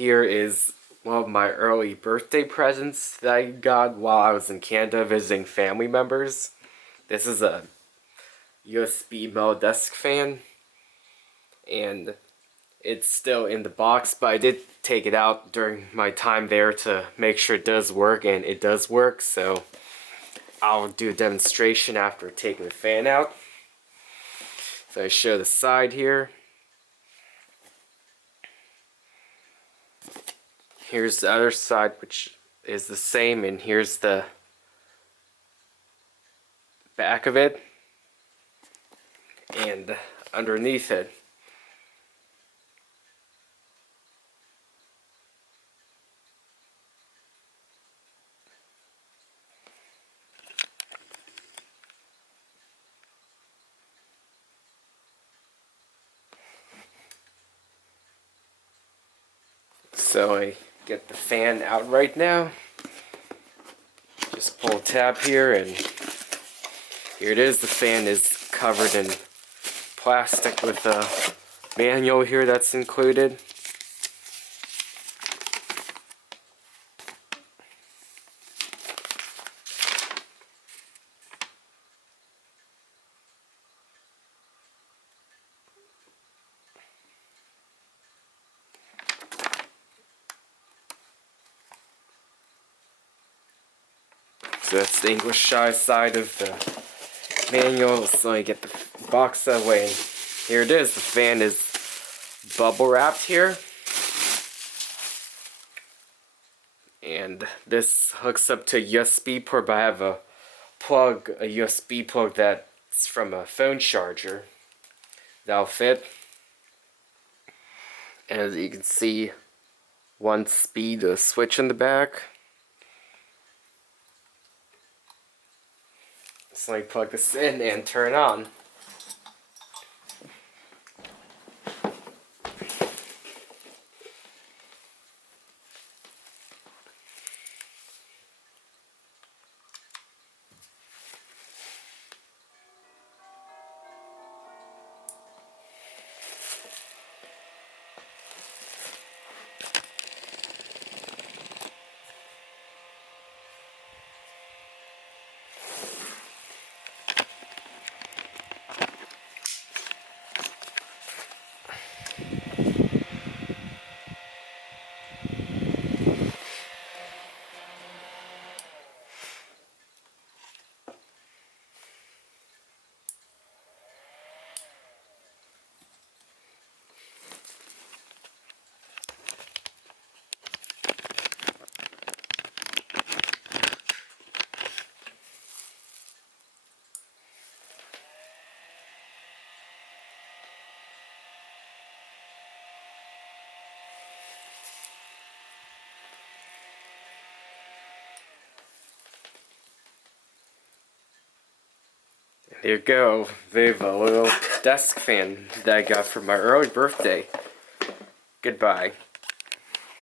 here is one of my early birthday presents that I got while I was in Canada visiting family members. This is a USB metal desk fan, and it's still in the box, but I did take it out during my time there to make sure it does work, and it does work, so I'll do a demonstration after taking the fan out. So I show the side here. Here's the other side, which is the same, and here's the back of it and underneath it. So I get the fan out right now. Just pull a tab here, and here it is. The fan is covered in plastic with a manual here that's included. So that's the English side of the manual. So I get the box that way, and here it is. The fan is bubble wrapped here, and this hooks up to a USB port, but I have a USB plug that's from a phone charger that'll fit. And as you can see, one speed switch in the back. So I plug this in and turn on. There you go. They have a little desk fan that I got for my early birthday. Goodbye.